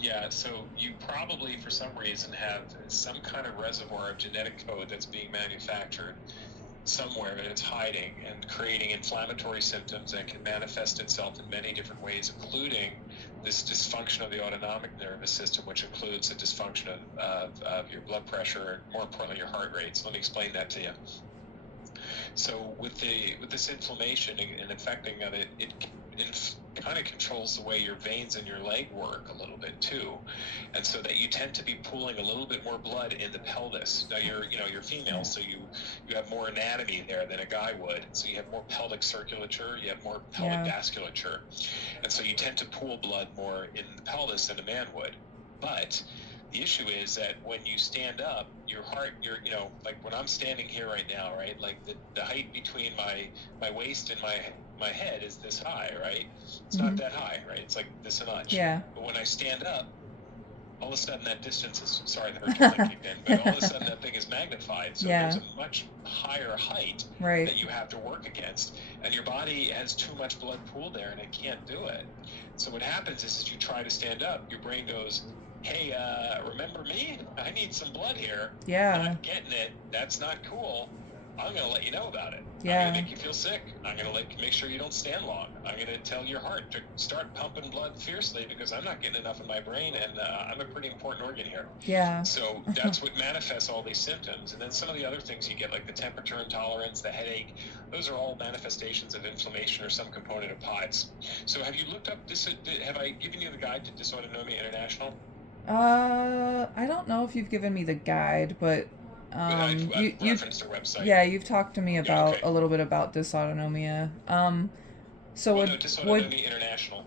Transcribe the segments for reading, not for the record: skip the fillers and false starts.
Yeah, so you probably, for some reason, have some kind of reservoir of genetic code that's being manufactured somewhere that it's hiding and creating inflammatory symptoms that can manifest itself in many different ways, including this dysfunction of the autonomic nervous system, which includes the dysfunction of your blood pressure and, more importantly, your heart rate. So let me explain that to you. So with this inflammation and affecting of it, it kind of controls the way your veins in your leg work a little bit too, and so that you tend to be pooling a little bit more blood in the pelvis. Now you're female, so you have more anatomy there than a guy would. So you have more pelvic circulature, you have more pelvic vasculature, and so you tend to pool blood more in the pelvis than a man would. But the issue is that when you stand up, your heart, like when I'm standing here right now, right, like the height between my waist and my head is this high, right? It's not that high, right? It's like this much. Yeah. But when I stand up, all of a sudden that distance is, sorry, the Herman kicked in, but all of a sudden that thing is magnified. So there's a much higher height that you have to work against, and your body has too much blood pool there and it can't do it. So what happens is you try to stand up, your brain goes, hey, remember me? I need some blood here. Yeah. Not getting it. That's not cool. I'm going to let you know about it. Yeah. I'm going to make you feel sick. I'm going to make sure you don't stand long. I'm going to tell your heart to start pumping blood fiercely because I'm not getting enough in my brain, and I'm a pretty important organ here. Yeah. So that's what manifests all these symptoms. And then some of the other things you get, like the temperature intolerance, the headache, those are all manifestations of inflammation or some component of POTS. So have you looked up this? Have I given you the guide to Dysautonomia International? I don't know if you've given me the guide, but I've referenced their website. Yeah, you've talked to me about a little bit about dysautonomia. So no, Dysautonomia International.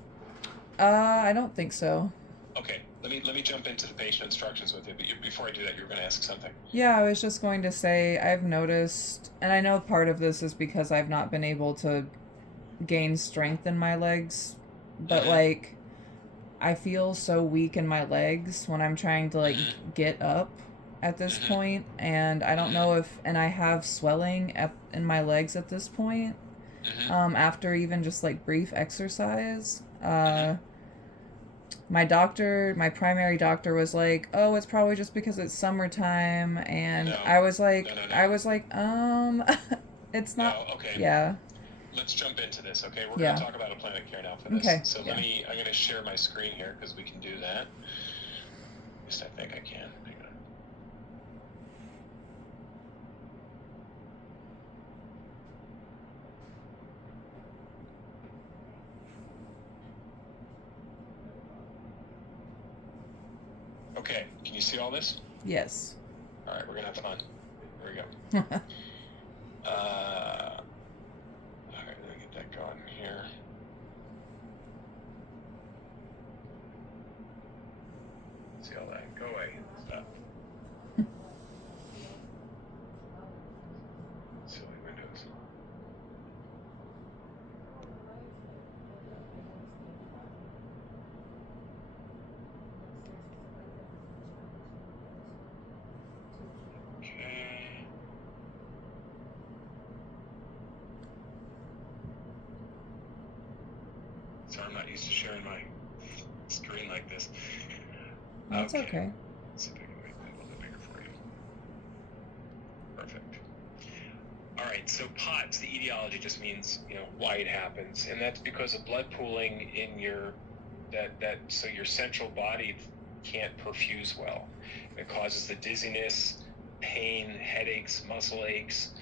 I don't think so. Okay, let me jump into the patient instructions with you. But before I do that, you were going to ask something. Yeah, I was just going to say I've noticed, and I know part of this is because I've not been able to gain strength in my legs, but like I feel so weak in my legs when I'm trying to like get up at this point, and I don't know if, and I have swelling in my legs at this point, after even just like brief exercise. My primary doctor was like, "Oh, it's probably just because it's summertime," and no, I was like, no. It's not. No, okay. Yeah. Let's jump into this, okay? We're going to talk about a plan of care now for this. Okay. So I'm going to share my screen here because we can do that. At least I think I can. Hang on. Okay, can you see all this? Yes. All right, we're going to have fun. Here we go. All right, let me get that going here. See all that? Go away. Stop. Silly windows. Okay. Sorry, I'm not used to sharing my screen like this. That's okay. Let's see if I can make that a little bit bigger for you. Perfect. All right, so POTS, the etiology just means, why it happens, and that's because of blood pooling in your so your central body can't perfuse well. It causes the dizziness, pain, headaches, muscle aches,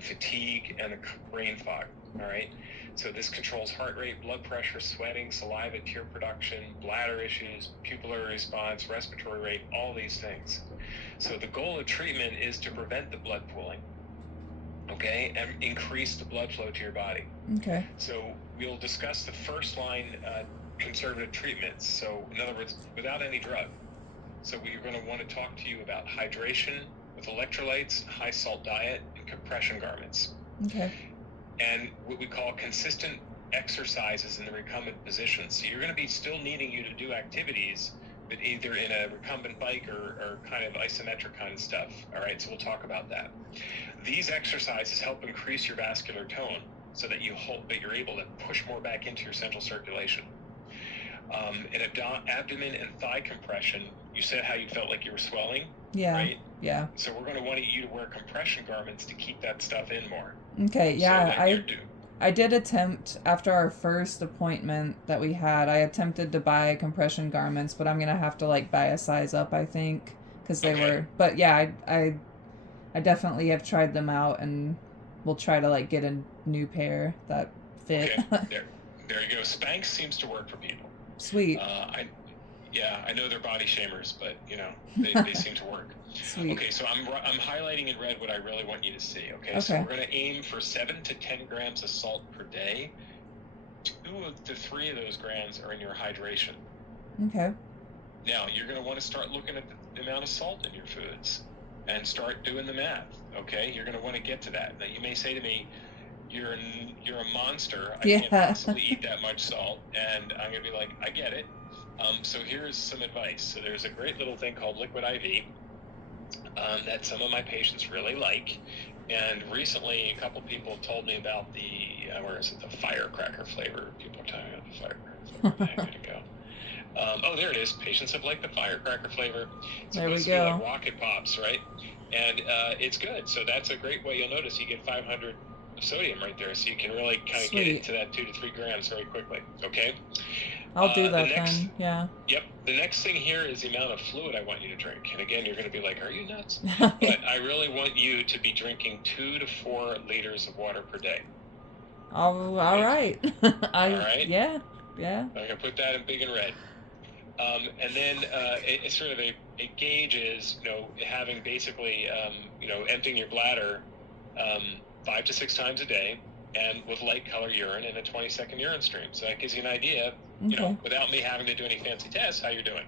fatigue, and the brain fog. All right. So this controls heart rate, blood pressure, sweating, saliva, tear production, bladder issues, pupillary response, respiratory rate, all these things. So the goal of treatment is to prevent the blood pooling, okay, and increase the blood flow to your body. Okay. So we'll discuss the first line conservative treatments. So in other words, without any drug. So we're going to want to talk to you about hydration with electrolytes, high salt diet, and compression garments. Okay. And what we call consistent exercises in the recumbent position. So you're going to be still needing you to do activities, but either in a recumbent bike or kind of isometric kind of stuff. All right, so we'll talk about that. These exercises help increase your vascular tone so that you're able to push more back into your central circulation. And abdomen and thigh compression, you said how you felt like you were swelling, Yeah. right? Yeah. So we're going to want you to wear compression garments to keep that stuff in more. Okay, yeah, So that I did attempt after our first appointment that we had. I attempted to buy compression garments, but I'm gonna have to like buy a size up, I think, because they Okay. were. But yeah, I definitely have tried them out, and we'll try to like get a new pair that fit. Okay. There you go. Spanx seems to work for people. Sweet. I know they're body shamers, but they seem to work. Sweet. Okay, so I'm highlighting in red what I really want you to see. Okay, so Okay. we're going to aim for 7 to 10 grams of salt per day. 2 to 3 of those grams are in your hydration. Okay. Now you're going to want to start looking at the amount of salt in your foods and start doing the math. Okay, you're going to want to get to that. Now you may say to me, "You're a monster. I can't possibly eat that much salt." And I'm going to be like, "I get it." So here's some advice. So there's a great little thing called Liquid IV that some of my patients really like. And recently, a couple people told me about the the firecracker flavor. People are talking about the firecracker flavor. Where did it go? There it is. Patients have liked the firecracker flavor. It's There we supposed to be go. like Rocket Pops, right? And it's good. So that's a great way. You'll notice you get 500 of sodium right there, so you can really kind of get Sweet. into that 2 to 3 grams very quickly. Okay. I'll do that then. Yeah. Yep. The next thing here is the amount of fluid I want you to drink. And again, you're going to be like, "Are you nuts?" But I really want you to be drinking 2 to 4 liters of water per day. All right. All right. Yeah. I'm going to put that in big and red. And then it's sort of a gauge is, having basically, emptying your bladder 5 to 6 times a day, and with light color urine and a 20-second urine stream. So that gives you an idea, Okay. without me having to do any fancy tests, how you're doing.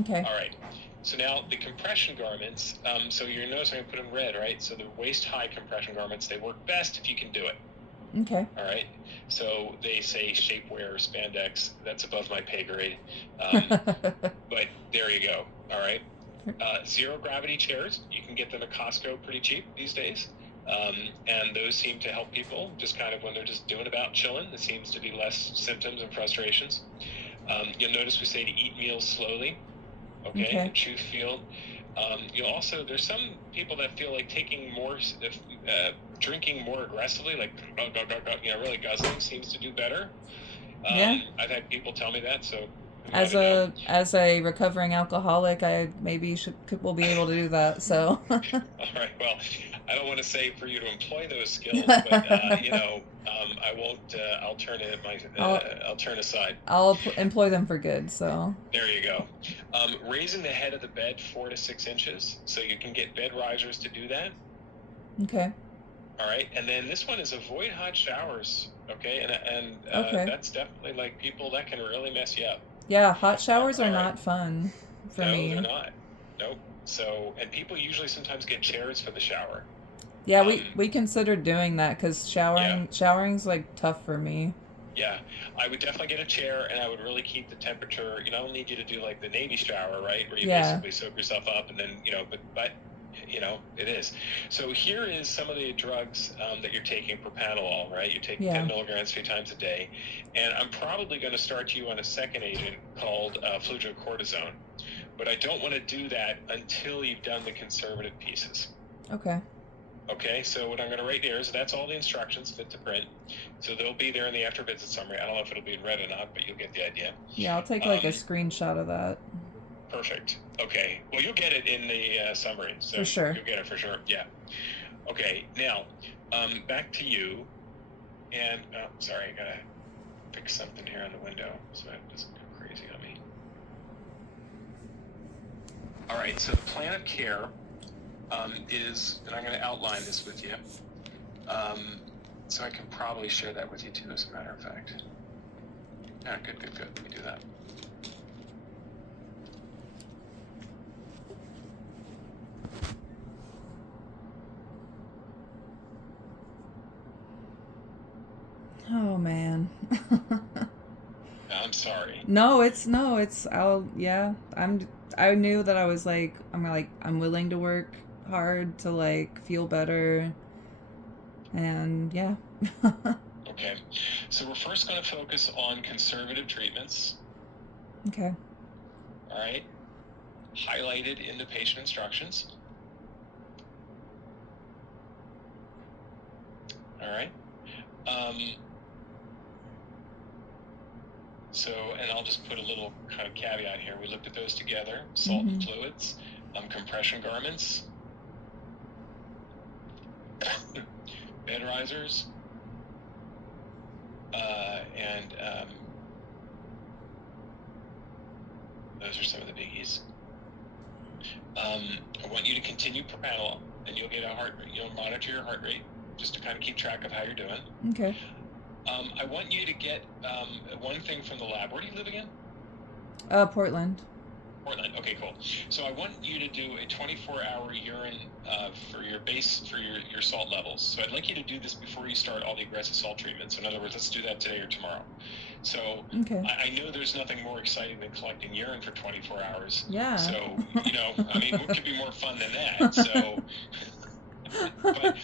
Okay. All right. So now the compression garments, so you're noticing I put them red, right? So the waist-high compression garments, they work best if you can do it. Okay. All right. So they say shapewear or spandex. That's above my pay grade. But there you go. All right. Zero gravity chairs. You can get them at Costco pretty cheap these days. And those seem to help people just kind of when they're just doing about chilling. There seems to be less symptoms and frustrations. You'll notice we say to eat meals slowly. Okay. And chew feel. You'll also, there's some people that feel like taking more, drinking more aggressively, like really guzzling seems to do better. Yeah. I've had people tell me that. So as a recovering alcoholic, I maybe will be able to do that. So. All right. Well, I don't want to say for you to employ those skills, but I won't. I'll turn aside. I'll employ them for good. So. There you go. Raising the head of the bed 4 to 6 inches, so you can get bed risers to do that. Okay. All right, and then this one is avoid hot showers. Okay, and that's definitely like people that can really mess you up. Yeah, hot showers are not fun for me. No, they're not. Nope. So, and people usually sometimes get chairs for the shower. Yeah, we considered doing that because showering's like tough for me. Yeah, I would definitely get a chair, and I would really keep the temperature. I don't need you to do like the Navy shower, right, where you basically soak yourself up, and then but it is. So here is some of the drugs that you're taking propranolol, right? You're taking 10 milligrams 3 times a day, and I'm probably going to start you on a second agent called fludrocortisone, but I don't want to do that until you've done the conservative pieces. Okay. Okay, so what I'm going to write here is that's all the instructions fit to print. So they'll be there in the after visit summary. I don't know if it'll be in red or not, but you'll get the idea. Yeah, I'll take like a screenshot of that. Perfect. Okay. Well, you'll get it in the summary. So for sure. You'll get it for sure. Yeah. Okay. Now, back to you. And, sorry, I got to fix something here on the window so it doesn't go crazy on me. All right. So the plan of care is, and I'm going to outline this with you. So I can probably share that with you too, as a matter of fact. Yeah, good. Let me do that. Oh man. I'm sorry. I knew that I'm willing to work hard to like feel better. And yeah. Okay. So we're first going to focus on conservative treatments. Okay. All right. Highlighted in the patient instructions. All right. So, and I'll just put a little kind of caveat here. We looked at those together: salt and fluids, compression garments, bed risers, and those are some of the biggies. I want you to continue propranolol, and you'll get a heart rate. You'll monitor your heart rate just to kind of keep track of how you're doing. Okay. I want you to get one thing from the lab. Where do you live again? Portland. Portland. Okay, cool. So I want you to do a 24-hour urine for your salt levels. So I'd like you to do this before you start all the aggressive salt treatments. So in other words, let's do that today or tomorrow. So okay. I know there's nothing more exciting than collecting urine for 24 hours. Yeah. So, I mean, what could be more fun than that? So, but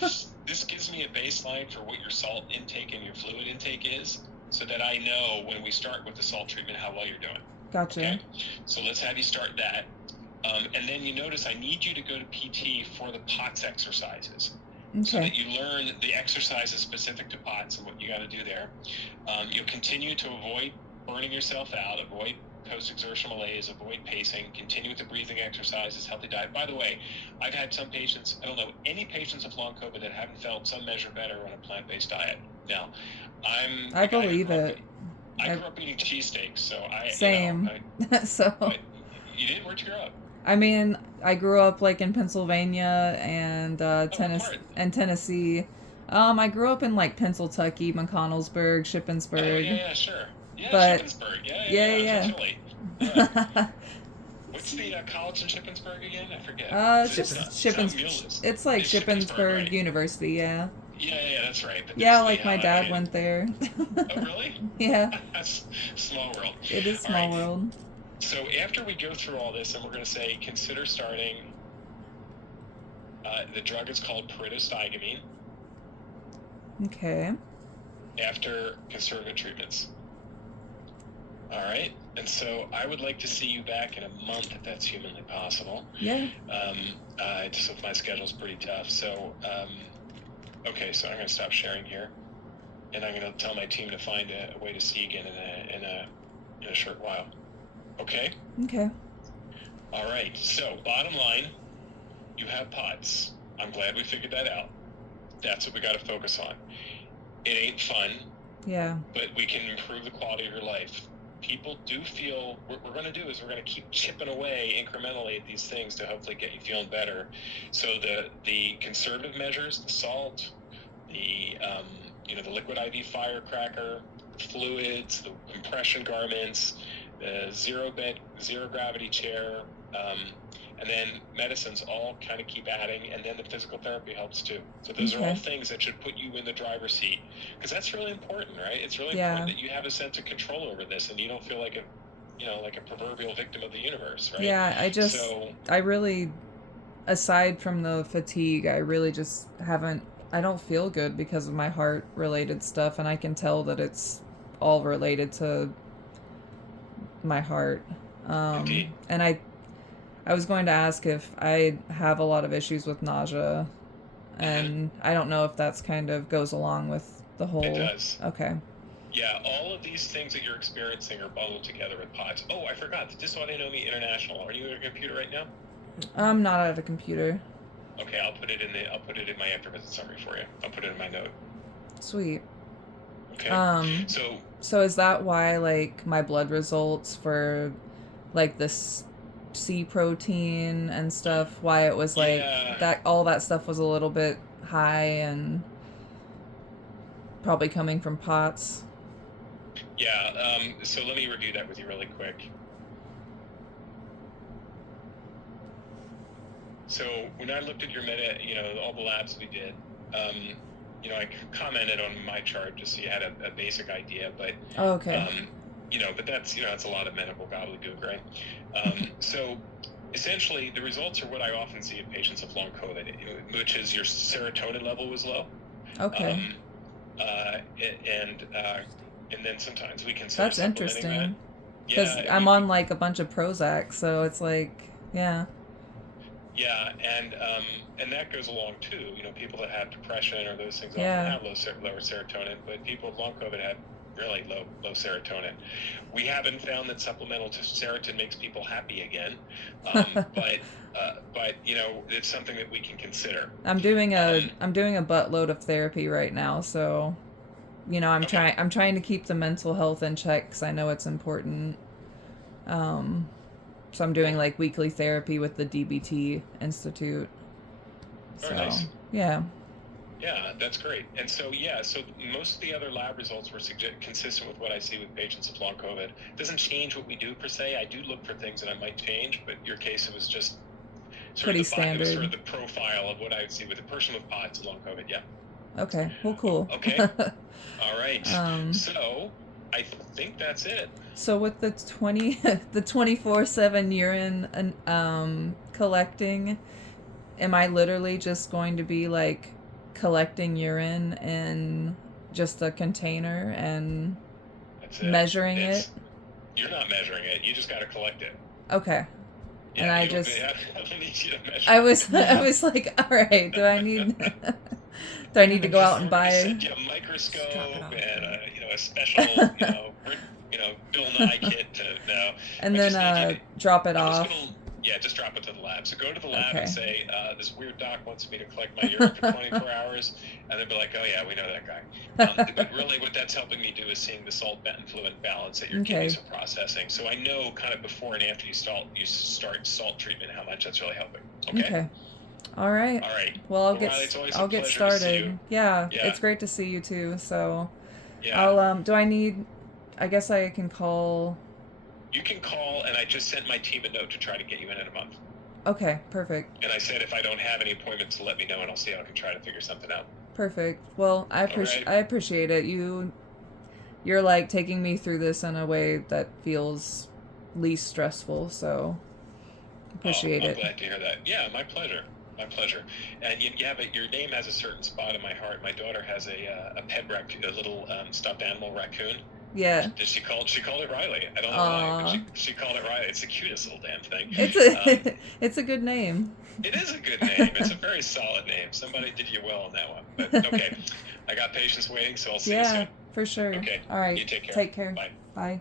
this gives me a baseline for what your salt intake and your fluid intake is, so that I know when we start with the salt treatment how well you're doing. Gotcha. Okay, so let's have you start that. And then you notice I need you to go to PT for the POTS exercises. Okay. So that you learn the exercises specific to POTS and what you got to do there. You'll continue to avoid burning yourself out, avoid post-exertional malaise, avoid pacing, continue with the breathing exercises, healthy diet. By the way, I've had some patients, I don't know any patients with long COVID that haven't felt some measure better on a plant-based diet. Now, I believe it. I grew up eating cheesesteaks, so Same. So. You did? Where'd you grow up? I mean, I grew up like in Pennsylvania and Tennessee. I grew up in like Pennsylvania, McConnellsburg, Shippensburg. Oh, yeah, sure. Yeah, but, Shippensburg. Yeah. Yeah. What's the college in Shippensburg again? I forget. It's just Shippensburg. It's like Shippensburg right? University, yeah. Yeah, that's right. But yeah, like my dad went there. Oh, really? Yeah. That's small world. It is small world. So after we go through all this, and we're going to say, consider starting, the drug is called pyridostigmine. Okay. After conservative treatments. All right. And so I would like to see you back in a month if that's humanly possible. Yeah. Just with my schedule's pretty tough. So, okay, so I'm going to stop sharing here. And I'm going to tell my team to find a way to see you again in a short while. Okay? Okay. All right. So, bottom line, you have POTS. I'm glad we figured that out. That's what we got to focus on. It ain't fun. Yeah. But we can improve the quality of your life. People do feel, what we're going to do is we're going to keep chipping away incrementally at these things to hopefully get you feeling better. So the conservative measures, the salt, the liquid IV firecracker, fluids, the compression garments, the zero gravity chair, and then medicines all kind of keep adding, and then the physical therapy helps too. So those are all things that should put you in the driver's seat, because that's really important, right? It's really important that you have a sense of control over this, and you don't feel like a proverbial victim of the universe, right? Yeah, I really, aside from the fatigue, I really just I don't feel good because of my heart-related stuff, and I can tell that it's all related to my heart. And I was going to ask if I have a lot of issues with nausea, and I don't know if that's kind of goes along with the whole... It does. Okay. Yeah, all of these things that you're experiencing are bundled together with POTS. Oh, I forgot. Dysautonomia International. Are you at a computer right now? I'm not at a computer. Okay, I'll put it in my after visit summary for you. I'll put it in my note. Sweet. Okay. So is that why like my blood results for like this C protein and stuff, why it was like that, all that stuff was a little bit high and probably coming from POTS? Yeah, so let me review that with you really quick. So when I looked at your all the labs we did, I commented on my chart just so you had a basic idea, but but that's a lot of medical gobbledygook, right? So essentially the results are what I often see in patients with long COVID, which is your serotonin level was low. Okay. And then sometimes we can That's interesting. Because Yeah, I'm on like a bunch of Prozac, so it's like, yeah, yeah, and that goes along too. You know, people that have depression or those things often yeah. have lower serotonin, but people with long COVID have really low serotonin. We haven't found that supplemental serotonin makes people happy again, but you know, it's something that we can consider. I'm doing a buttload of therapy right now, so you know, Okay. I'm trying to keep the mental health in check because I know it's important. Um, so I'm doing Cool. like weekly therapy with the DBT Institute. Very So nice. yeah, Yeah, that's great. And so, yeah, so most of the other lab results were consistent with what I see with patients with long COVID. It doesn't change what we do per se. I do look for things that I might change, but your case, it was just sort pretty of it was sort standard. of the profile of what I would see with a person with POTS and long COVID. Yeah. Okay, well, cool. Okay. All right. um, So I think that's it. so with the 20 the 24/7 urine and collecting, am I literally just going to be like collecting urine in just a container and That's it. measuring it? You're not measuring it. You just got to collect it. Okay. And Yeah, I you don't, just I don't need you to measure I it. was I was like, all right, do I need do I need to go out and We're going to buy? send you a Just drop it microscope off. and a special, Bill Nye kit to no. And I then just need you to. drop it I'm just off. gonna. Yeah, just drop it to the lab. So go to the lab and Okay. say, this weird doc wants me to collect my urine for 24 hours, and they'll be like, oh yeah, we know that guy. But really, what that's helping me do is seeing the salt and fluid balance that your kidneys are processing. So I know kind of before and after you start salt treatment how much that's really helping. Okay. All right. All right. Well, Riley, it's always I'll a get pleasure to see started. you. Yeah, Yeah. it's great to see you too. So Yeah. I'll do I need I guess I can call. You can call, and I just sent my team a note to try to get you in a month. Okay, perfect. And I said if I don't have any appointments, to let me know, and I'll see how I can try to figure something out. Perfect. Well, I appreciate it. You're like taking me through this in a way that feels least stressful, so appreciate I'm it. glad to hear that. Yeah, my pleasure. My pleasure. And yeah, but your name has a certain spot in my heart. My daughter has a pet raccoon, a little stuffed animal raccoon. Yeah. She called it Riley. I don't know why, but she called it Riley. It's the cutest little damn thing. It's a good name. It is a good name. It's a very solid name. Somebody did you well on that one. But okay, I got patients waiting, so I'll see you soon. Yeah, for sure. Okay. All right. You take care. Take care. Bye. Bye.